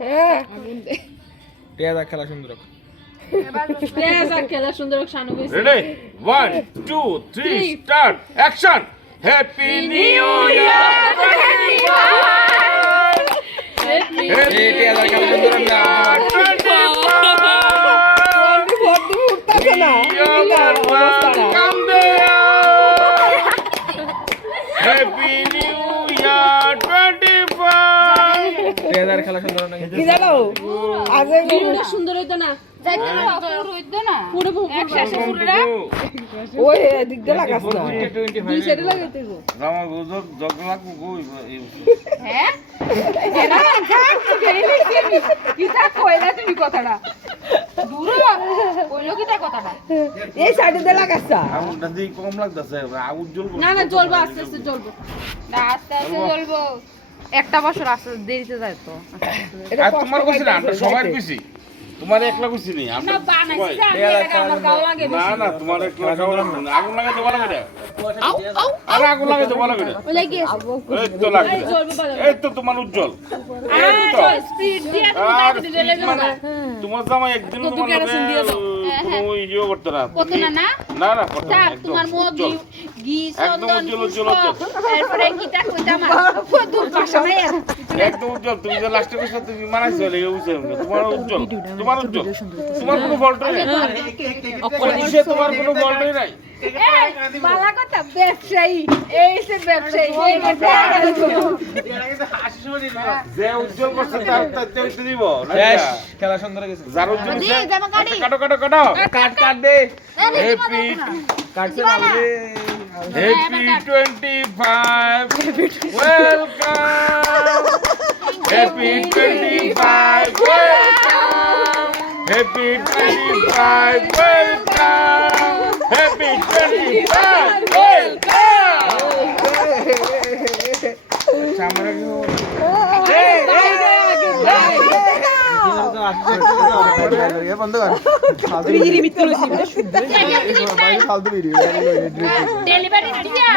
হ্যাঁ টিয়া খেলা সুন্দর হোক। খেলা সুন্দর শানু গেছে Ready? 1, 2, 3, start. Action. Happy New Year. Happy Happy টিয়া খেলা সুন্দর হোক না। উঠতেছে না Happy New Year 25. টিয়া খেলা সুন্দর হোক না। কি জানো আগে ভিডিওটা সুন্দর হইতো না পুরো ওই দিক দিয়ে লাগাস না দুই সাইডে লাগাইতে গো আমার গুজব জগলাক কই হ্যাঁ এরা কাট গেলি কি তা কইলা তুমি কথাটা দূর কইলো কি তা কথাটা এই সাইডে দিয়ে লাগাস না আমার দাদি কম লাগতেছে উজ্জ্বল না না জ্বলবো আস্তে আস্তে জ্বলবো না আস্তে আস্তে বলবো একটা বছর আস্তে দেরিতে যায় তো এটা আর কষ্ট তোমার কইছি না আমরা করে সবাই যাইতে। কইছি তোমার একলা কইছি নি আমরা না বানাইছি সবাই। আমি এটা আমার গাও লাগে না না তোমার একলা খাওয়া লাগবে না আগুন লাগাই তো ভালো করে আরে আগুন লাগাই তো ভালো করে ওই লাগি এই তো লাগবে জ্বলবো ভালো এই তো তোমার উজ্জ্বল এই তো স্পিড দিয়ে আর তুমি দিলে মানে তোমার জামাই একদিন কত তোমার কেরোসিন দিয়ে দাও। কোনো ইয়ে করতে না কত না না না না করতে না, থাক একদম তোমার মুখ উজ্জ্বল। ঘি একদম চন্দন উজ্জ্বল, উজ্জ্বল, পুষ্প, উজ্জ্বল। এরপরে কি তা কইতা আমার দূর পাশা নাই আর। একদম উজ্জ্বল তুমি যে লাস্টে কইছো তুমি মানাইছো এই বুঝছো তোমার উজ্জ্বল তোমার উজ্জ্বল তোমার কোনো ফল্টই নাই কিসে তোমার কোনো ফল্টই নাই এই, বালা কথা ব্যবসায়ী এই সে ব্যবসায়ী এই যে উজ্জ্বল করছে তার তার দিব শেষ খেলা সুন্দর হয়ে গেছে। যার উজ্জ্বল দি, হইছে, জামা কাটি। আচ্ছা, কাটো কাটো কাটো কাট দে হ্যাপি কাটছে না রে। Happy 25 welcome happy 25 welcome happy 25 welcome happy 25 welcome সামনে কি হলো? বন্ধ কর ডেলিভারি দিয়া